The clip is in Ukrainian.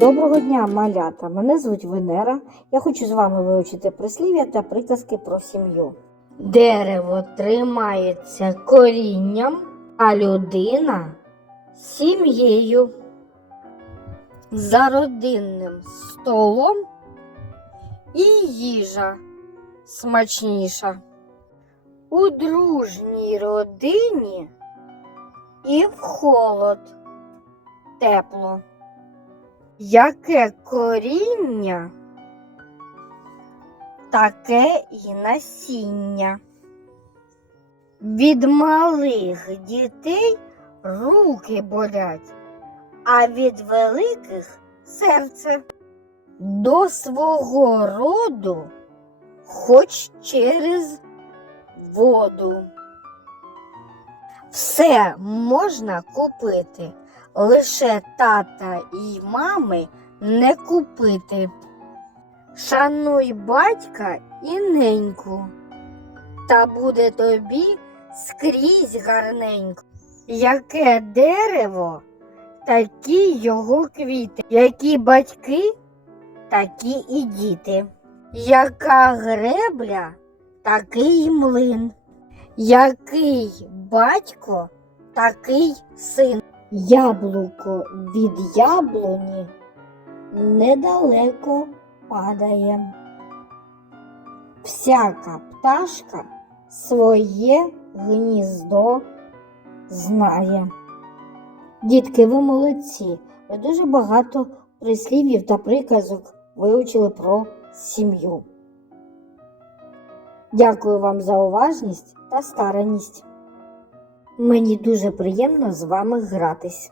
Доброго дня, малята! Мене звуть Венера. Я хочу з вами вивчити прислів'я та приказки про сім'ю. Дерево тримається корінням, а людина сім'єю. За родинним столом і їжа смачніша. У дружній родині і в холод тепло. Яке коріння, таке і насіння. Від малих дітей руки болять, а від великих серце. До свого роду хоч через воду. Все можна купити, лише тата і мами не купити. Шануй батька і неньку, та буде тобі скрізь гарненько. Яке дерево, такі його квіти, які батьки, такі і діти. Яка гребля, такий млин. Який батько, такий син. Яблуко від яблуні недалеко падає. Всяка пташка своє гніздо знає. Дітки, ви молодці. Ви дуже багато прислів'їв та приказок вивчили про сім'ю. Дякую вам за уважність та старанність. Мені дуже приємно з вами гратись.